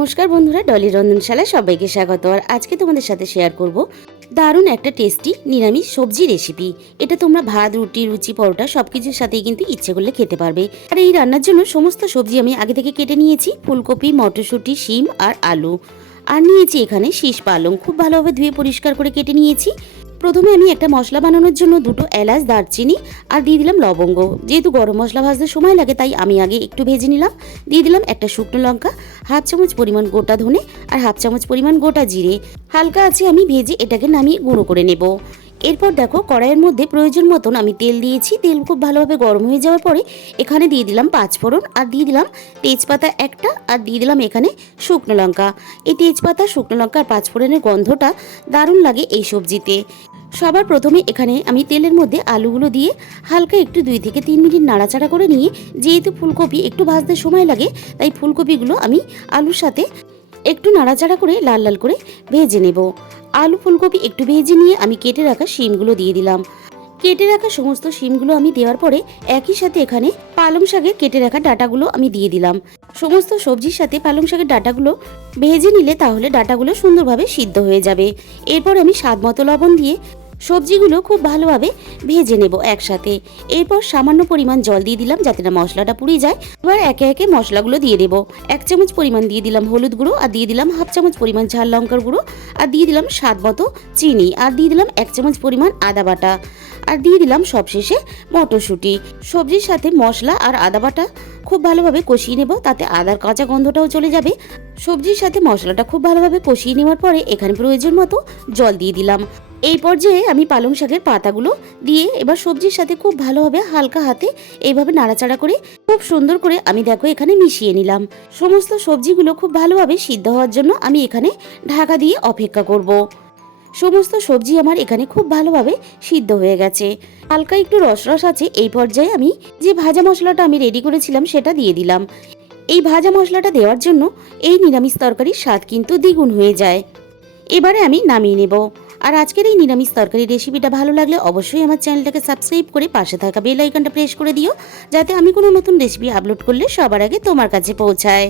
নমস্কার বন্ধুরা, ডলি রন্ধনশালায় সবাইকে স্বাগত। আর আজকে তোমাদের সাথে শেয়ার করব দারুণ একটা টেস্টি নিরামিষ সবজি রেসিপি এটা তোমরা ভাত, রুটি রুচি পরোটা সব কিছুর সাথেই কিন্তু ইচ্ছে করলে খেতে পারবে। আর এই রান্নার জন্য সমস্ত সবজি আমি আগে থেকে কেটে নিয়েছি, ফুলকপি, মটরশুঁটি, শিম আর আলু। আর নিয়েছি এখানে শীষ পালং। খুব ভালোভাবে ধুয়ে পরিষ্কার করে কেটে নিয়েছি। প্রথমে আমি একটা মশলা বানানোর জন্য দুটো এলাচ, দারচিনি আর দিয়ে দিলাম লবঙ্গ। যেহেতু গরম মশলা ভাজতে সময় লাগে, তাই আমি আগে একটু ভেজে নিলাম। দিয়ে দিলাম একটা শুকনো লঙ্কা, হাফ চামচ পরিমাণ গোটা ধনে আর হাফ চামচ পরিমাণ গোটা জিরে। হালকা আছে, আমি ভেজে এটাকে নামিয়ে গুঁড়ো করে নেব। এরপর দেখো কড়াইয়ের মধ্যে প্রয়োজন মতন আমি তেল দিয়েছি, তেল খুব ভালোভাবে গরম হয়ে যাওয়ার পরে এখানে দিয়ে দিলাম পাঁচফোড়ন আর দিয়ে দিলাম তেজপাতা একটা আর দিয়ে দিলাম এখানে শুকনো লঙ্কা। এই তেজপাতা, শুকনো লঙ্কা আর পাঁচফোড়নের গন্ধটা দারুণ লাগে এই সবজিতে। সবার প্রথমে এখানে আমি তেলের মধ্যে আলুগুলো দিয়ে হালকা একটু দুই থেকে তিন মিনিট নাড়াচাড়া করে নিয়ে, যেহেতু ফুলকপি একটু ভাজতে সময় লাগে, তাই ফুলকপিগুলো আমি আলুর সাথে একটু নাড়াচাড়া করে লাল লাল করে ভেজে নেব। আলু ফুলকপি একটু ভেজে নিয়ে আমি কেটে রাখা শিমগুলো দিয়ে দিলাম। কেটে রাখা সমস্ত শিমগুলো আমি দেওয়ার পরে একই সাথে এখানে পালং শাকের কেটে রাখা ডাটাগুলো আমি দিয়ে দিলাম। সমস্ত সবজির সাথে পালং শাকের ডাটাগুলো ভেজে নিলে তাহলে ডাটাগুলো সুন্দরভাবে সিদ্ধ হয়ে যাবে। এরপর আমি স্বাদ মতো লবণ দিয়ে সবজিগুলো খুব ভালোভাবে ভেজে নেব একসাথে। এরপর সামান্য পরিমাণ জল দিয়ে দিলাম যাতে না মশলাটা পুড়ে যায়। এবার একে একে মশলাগুলো দিয়ে দেবো। এক চামচ পরিমাণ দিয়ে দিলাম হলুদ গুঁড়ো আর দিয়ে দিলাম হাফ চামচ পরিমাণ ঝাল লঙ্কার গুঁড়ো আর দিয়ে দিলাম স্বাদ মতো চিনি আর দিয়ে দিলাম এক চামচ পরিমাণ আদা বাটা। আর দিয়ে দিলাম সবশেষে মটরশুঁটি। সবজির সাথে মশলা আর আদা বাটা খুব ভালোভাবে কষিয়ে নেব তাতে আদার কাঁচা গন্ধটাও চলে যাবে। সবজির সাথে মশলাটা খুব ভালোভাবে কষিয়ে নেওয়ার পরে এখানে প্রয়োজন মতো জল দিয়ে দিলাম। এই পর্যায়ে আমি পালং শাকের পাতাগুলো দিয়ে এবার সবজির সাথে খুব ভালোভাবে হালকা হাতে এইভাবে নাড়াচাড়া করে খুব সুন্দর করে আমি দেখো এখানে মিশিয়ে নিলাম। সমস্ত সবজিগুলো খুব ভালোভাবে সিদ্ধ হওয়ার জন্য আমি এখানে ঢাকা দিয়ে অপেক্ষা করব। সমস্ত সবজি আমার এখানে খুব ভালোভাবে সিদ্ধ হয়ে গেছে। হালকা একটু রস রস আছে, এই পর্যায়ে আমি যে ভাজা মশলাটা আমি রেডি করেছিলাম সেটা দিয়ে দিলাম। এই ভাজা মশলাটা দেওয়ার জন্য এই নিরামিষ তরকারির স্বাদ কিন্তু দ্বিগুণ হয়ে যায়। এবারে আমি নামিয়ে নেব। আর আজকের এই নিরামিষ তরকারি রেসিপিটা ভালো লাগলে অবশ্যই আমার চ্যানেলটাকে সাবস্ক্রাইব করে পাশে থাকা বেল আইকনটা প্রেস করে দিও, যাতে আমি কোনো নতুন রেসিপি আপলোড করলে সবার আগে তোমার কাছে পৌঁছায়।